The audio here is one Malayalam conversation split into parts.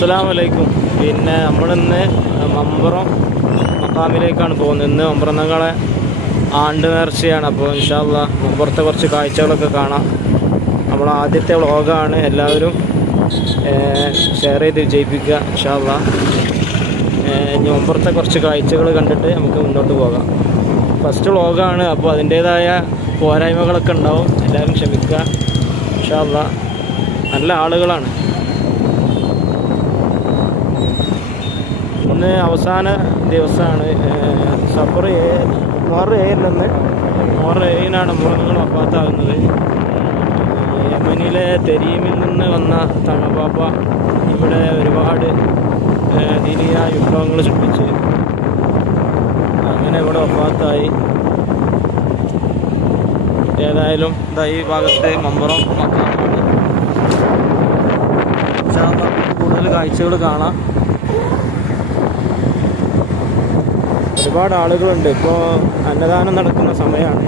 അസ്സലാമു അലൈക്കും പിന്നെ നമ്മളിന്ന് മമ്പുറം മക്കാമിലേക്കാണ് പോകുന്നത്. ഇന്ന് മമ്പുറം ഞങ്ങളെ ആണ്ട് നേർച്ചയാണ്. അപ്പോൾ ഇൻഷാല്ല മമ്പുറത്തെ കുറച്ച് കാഴ്ചകളൊക്കെ കാണാം. നമ്മൾ ആദ്യത്തെ വ്ളോഗാണ്. എല്ലാവരും ഷെയർ ചെയ്ത് വിജയിപ്പിക്കുക ഇൻഷാല്ല ഇനി മമ്പുറത്തെ കുറച്ച് കാഴ്ചകൾ കണ്ടിട്ട് നമുക്ക് മുന്നോട്ട് പോകാം. ഫസ്റ്റ് വ്ളോഗാണ്. അപ്പോൾ അതിന്റേതായ പോരായ്മകളൊക്കെ ഉണ്ടാവും. എല്ലാവരും ക്ഷമിക്കുക ഇൻഷാല്ല നല്ല ആളുകളാണ്. ഇന്ന് അവസാന ദിവസമാണ്. സഫർ മോറ് ഏഴിൽ നിന്ന് മോറ് ഏഴിനാണ് മൃഗങ്ങൾ വഫാത്താകുന്നത് യമനിലെ തെരീമിൽ നിന്ന് വന്ന തങ്ങപ്പാപ്പ ഇവിടെ ഒരുപാട് ദീനീയ വിപ്ലവങ്ങൾ സൃഷ്ടിച്ച് അങ്ങനെ ഇവിടെ വഫാത്തായി ഏതായാലും ഇതാ ഈ ഭാഗത്തെ മമ്പറം മക്കാമാണ് കൂടുതൽ കാഴ്ചകൾ കാണാം. ഒരുപാട് ആളുകളുണ്ട്. ഇപ്പോൾ അന്നദാനം നടക്കുന്ന സമയമാണ്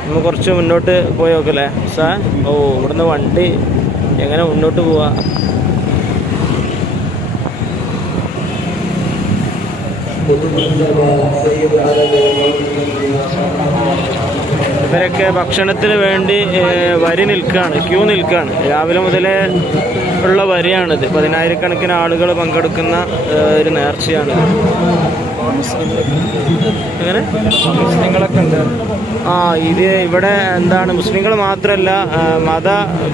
നമ്മൾ കുറച്ച് മുന്നോട്ട് പോയി നോക്കല്ലേ സാ ഓ ഇവിടുന്ന് വണ്ടി എങ്ങനെ മുന്നോട്ട് പോവാ? ഇവരൊക്കെ ഭക്ഷണത്തിന് വേണ്ടി വരി നിൽക്കുകയാണ് ക്യൂ നിൽക്കുകയാണ്. രാവിലെ മുതലേ ഉള്ള വരിയാണിത്. പതിനായിരക്കണക്കിന് ആളുകൾ പങ്കെടുക്കുന്ന ഒരു നേർച്ചയാണ്. അങ്ങനെ മുസ്ലിങ്ങളൊക്കെ ഉണ്ട്. ആ ഇത് ഇവിടെ എന്താണ് മുസ്ലിങ്ങൾ മാത്രമല്ല മത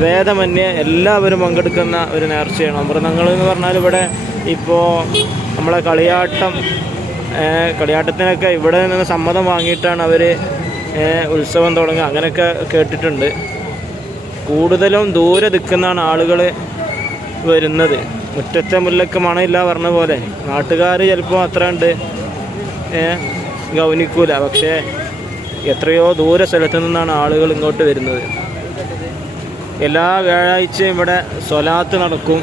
ഭേദമന്യേ എല്ലാവരും പങ്കെടുക്കുന്ന ഒരു നേർച്ചയാണ്. അമൃതങ്ങൾ എന്ന് പറഞ്ഞാൽ ഇവിടെ ഇപ്പോൾ നമ്മളെ കളിയാട്ടം കളിയാട്ടത്തിനൊക്കെ ഇവിടെ നിന്ന് സമ്മതം വാങ്ങിയിട്ടാണ് അവർ ഉത്സവം തുടങ്ങുക. അങ്ങനെയൊക്കെ കേട്ടിട്ടുണ്ട്. കൂടുതലും ദൂരെ നിൽക്കുന്നതാണ് ആളുകൾ വരുന്നത്. മുറ്റത്തെ മുല്ലക്ക് മണമില്ല പറഞ്ഞ പോലെ. നാട്ടുകാർ ചിലപ്പോൾ അത്ര ഉണ്ട്. ഗൗനിക്കൂല. പക്ഷേ എത്രയോ ദൂര സ്ഥലത്തു നിന്നാണ് ആളുകൾ ഇങ്ങോട്ട് വരുന്നത്. എല്ലാ വ്യാഴാഴ്ചയും ഇവിടെ സ്വലാത്ത് നടക്കും.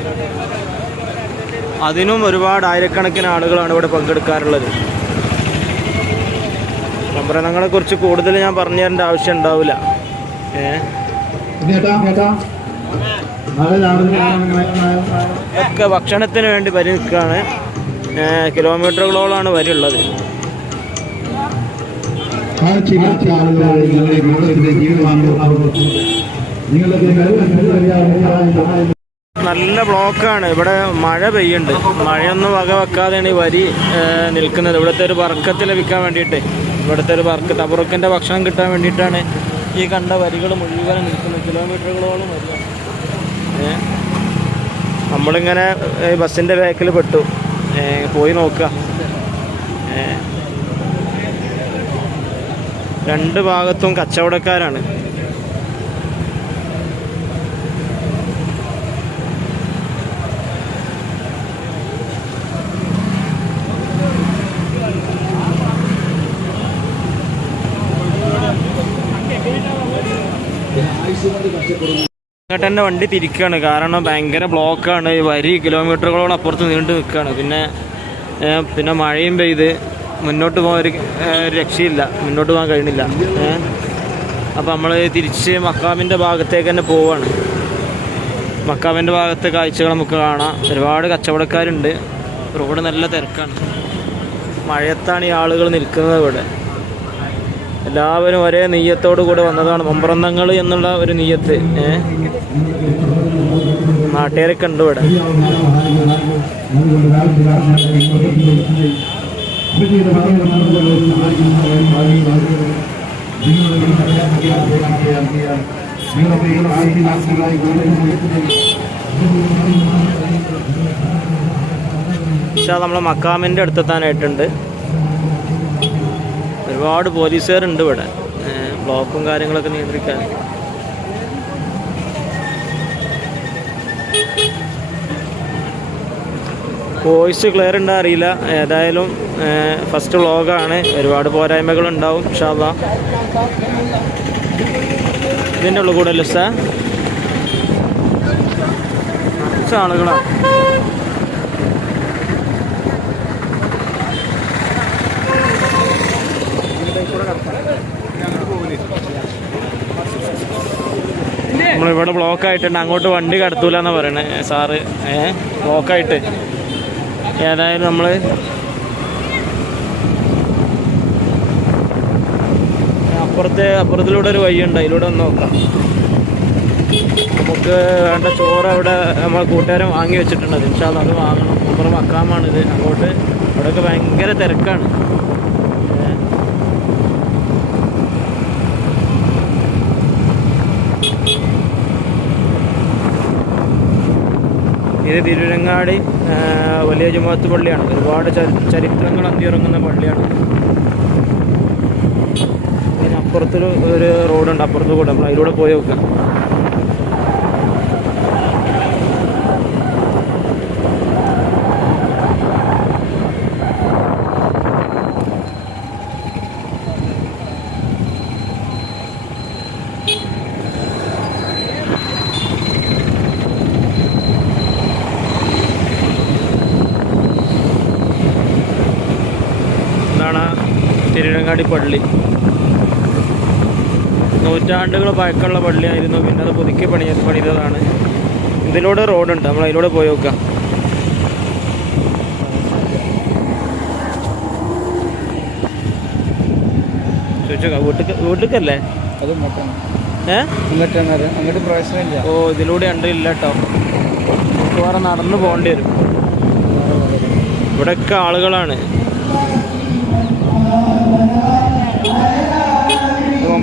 അതിനും ഒരുപാട് ആയിരക്കണക്കിന് ആളുകളാണ് ഇവിടെ പങ്കെടുക്കാറുള്ളത്. സംഭരണങ്ങളെ കുറിച്ച് കൂടുതൽ ഞാൻ പറഞ്ഞു തരേണ്ട ആവശ്യം ഉണ്ടാവില്ല. ഒക്കെ ഭക്ഷണത്തിന് വേണ്ടി വരി നിൽക്കുകയാണ്. കിലോമീറ്ററുകളോളാണ് വരി ഉള്ളത് നല്ല ബ്ലോക്കാണ്. ഇവിടെ മഴ പെയ്യുണ്ട് മഴയൊന്നും വക വെക്കാതെയാണ് ഈ വരി നിൽക്കുന്നത്. ഇവിടുത്തെ ഒരു വർക്കത്ത് ലഭിക്കാൻ വേണ്ടിയിട്ട്. ഇവിടുത്തെ ഒരു വർക്ക് തബറുക്കിന്റെ ഭക്ഷണം കിട്ടാൻ വേണ്ടിയിട്ടാണ് ഈ കണ്ട വരികൾ മുഴുവൻ നിൽക്കുന്നത്. കിലോമീറ്ററുകളോളം വരിക? നമ്മളിങ്ങനെ ബസ്സിന്റെ ബാക്കിൽ പെട്ടു. പോയി നോക്കുക. രണ്ട് ഭാഗത്തും കച്ചവടക്കാരാണ്. തന്നെ വണ്ടി തിരിക്കുകയാണ് കാരണം ഭയങ്കര ബ്ലോക്കാണ്. വരി കിലോമീറ്ററുകളോളം അപ്പുറത്ത് നീണ്ടു നിൽക്കുകയാണ്. പിന്നെ പിന്നെ മഴയും പെയ്ത് മുന്നോട്ട് പോകാൻ ഒരു രക്ഷയില്ല. മുന്നോട്ട് പോകാൻ കഴിയുന്നില്ല. അപ്പോൾ നമ്മൾ തിരിച്ച് മക്കാമിന്റെ ഭാഗത്തേക്ക് തന്നെ പോവാണ്. മക്കാമിന്റെ ഭാഗത്തെ കാഴ്ചകൾ നമുക്ക് കാണാം. ഒരുപാട് കച്ചവടക്കാരുണ്ട്. റോഡ് നല്ല തിരക്കാണ്. മഴയത്താണ് ഈ ആളുകൾ നിൽക്കുന്നത് ഇവിടെ. എല്ലാവരും ഒരേ നെയ്യത്തോടു കൂടെ വന്നതാണ്. മമ്പ്രന്തങ്ങൾ എന്നുള്ള ഒരു നെയ്യത്ത്. ഏ? നാട്ടുകാരൊക്കെ ഉണ്ട് ഇവിടെ. പക്ഷെ നമ്മൾ മക്കാമിന്റെ അടുത്തെത്താനായിട്ടുണ്ട്. ഒരുപാട് പോലീസുകാരുണ്ട് ഇവിടെ. ബ്ലോക്കും കാര്യങ്ങളൊക്കെ നിയന്ത്രിക്കാൻ. വോയിസ് ക്ലിയർ ഉണ്ടോ അറിയില്ല. ഏതായാലും ഫസ്റ്റ് വ്ളോഗാണ് ഒരുപാട് പോരായ്മകൾ ഉണ്ടാവും ഷാദ ഇതിന്റെ ഉള്ളു കൂടെ സാർ ആളുകളാണ് നമ്മളിവിടെ ബ്ലോക്ക് ആയിട്ടുണ്ട്. അങ്ങോട്ട് വണ്ടി കടത്തൂല എന്നാ പറയണേ. സാറ് ഏ ബ്ലോക്കായിട്ട് ഏതായാലും നമ്മൾ അപ്പുറത്തെ അപ്പുറത്തിലൂടെ ഒരു വഴിയുണ്ട്. അതിലൂടെ ഒന്ന് നോക്കാം. നമുക്ക് വേണ്ട ചോറ് അവിടെ നമ്മളെ കൂട്ടുകാരൻ വാങ്ങി വെച്ചിട്ടുണ്ട്. ഇൻഷാല്ല അത് വാങ്ങണം. അപ്പുറം മക്കാമാണിത് അങ്ങോട്ട് അവിടെയൊക്കെ ഭയങ്കര തിരക്കാണ്. ഇത് തിരുരങ്ങാടി വലിയ ജുമാത്ത് പള്ളിയാണ്. ഒരുപാട് ചരി- ചരിത്രങ്ങൾ അന്തിയിറങ്ങുന്ന പള്ളിയാണ്. അതിനപ്പുറത്തൊരു ഒരു റോഡുണ്ട്. അപ്പുറത്ത് കൂടെ. നമ്മൾ അതിലൂടെ പോയി നോക്കാം. ഇതാണ് തിരുരങ്ങാടി പള്ളി. നൂറ്റാണ്ടുകൾ പഴക്കമുള്ള പള്ളിയായിരുന്നു. പിന്നെ അത് പുതുക്കി പണി പണിതതാണ്. ഇതിലൂടെ റോഡുണ്ട്. നമ്മൾ അതിലൂടെ പോയി നോക്കാം. ചോദിച്ചോക്കാം. വീട്ടിൽ വീട്ടിലേക്കല്ലേ അത് അങ്ങോട്ട് പ്രവേശനമില്ല ഓ ഇതിലൂടെ ഉണ്ട് ഇല്ല കേട്ടോ. മിക്കവാറും നടന്നു പോകേണ്ടി വരും. ഇവിടെയൊക്കെ ആളുകളാണ്.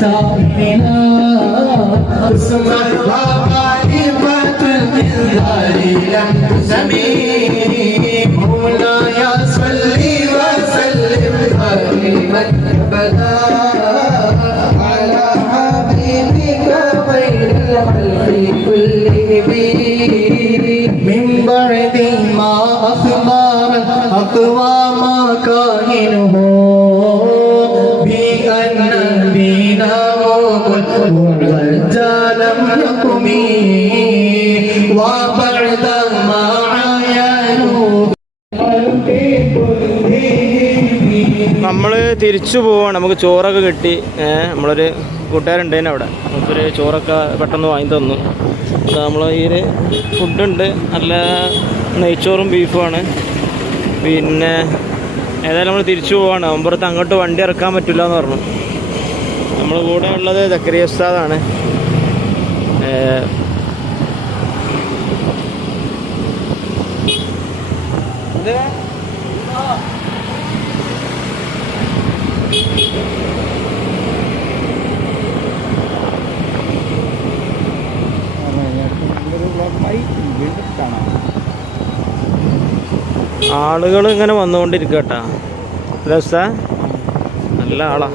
سائلنا اسمع وطائفة الإنذار لم مولاي صل وسلم دائما أبدا على حبيبك خير الخلق كلهم من برد ما أخبار أقوى ما നമ്മൾ തിരിച്ചു പോവാണ്. നമുക്ക് ചോറൊക്കെ കിട്ടി. നമ്മളൊരു കൂട്ടുകാരുണ്ടേനെ അവിടെ. നമുക്കൊരു ചോറൊക്കെ പെട്ടെന്ന് വാങ്ങി തന്നു. നമ്മൾ ഈ ഫുഡുണ്ട്. നല്ല നെയ്ച്ചോറും ബീഫുമാണ്. പിന്നെ ഏതായാലും നമ്മൾ തിരിച്ചു പോവാണ്. അമ്പുറത്ത് അങ്ങോട്ട് വണ്ടി ഇറക്കാൻ പറ്റില്ല എന്ന് പറഞ്ഞു. നമ്മൾ കൂടെ ഉള്ളത് ദക്കരി ഉസ്താദാണ്. ആളുകൾ ഇങ്ങനെ വന്നുകൊണ്ടിരിക്കട്ടാ കേട്ടാ രസ നല്ല ആളാ.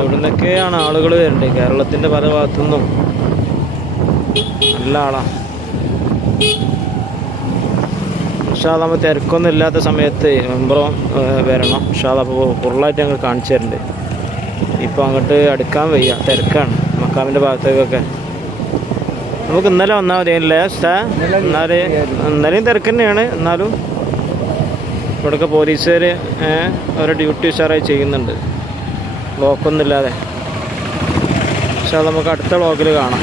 എവിടെ നിന്നൊക്കെയാണ് ആളുകൾ വരേണ്ടത് കേരളത്തിന്റെ പല ഭാഗത്തുനിന്നും നല്ല ആളാ. ഇൻഷാല്ല നമ്മൾ തിരക്കൊന്നും ഇല്ലാത്ത സമയത്ത് മെമ്പറും വരണം. ഇൻഷാല്ല അപ്പോൾ ഫുള്ളായിട്ട് ഞങ്ങൾ കാണിച്ചു തരുന്നുണ്ട് ഇപ്പോൾ അങ്ങോട്ട് അടുക്കാൻ വയ്യ. തിരക്കാണ്. മക്കാമിന്റെ ഭാഗത്തേക്കൊക്കെ. നമുക്ക് ഇന്നലെ വന്നാൽ മതി. അല്ലേ സ്റ്റാ. എന്നാൽ ഇന്നലെയും തിരക്ക് തന്നെയാണ് എന്നാലും ഇവിടെയൊക്കെ പോലീസുകാർ അവരുടെ ഡ്യൂട്ടി ഉഷാറായി ചെയ്യുന്നുണ്ട്. ബ്ലോക്കൊന്നും ഇല്ലാതെ പക്ഷെ അത് നമുക്ക് അടുത്ത ബ്ലോക്കിൽ കാണാം.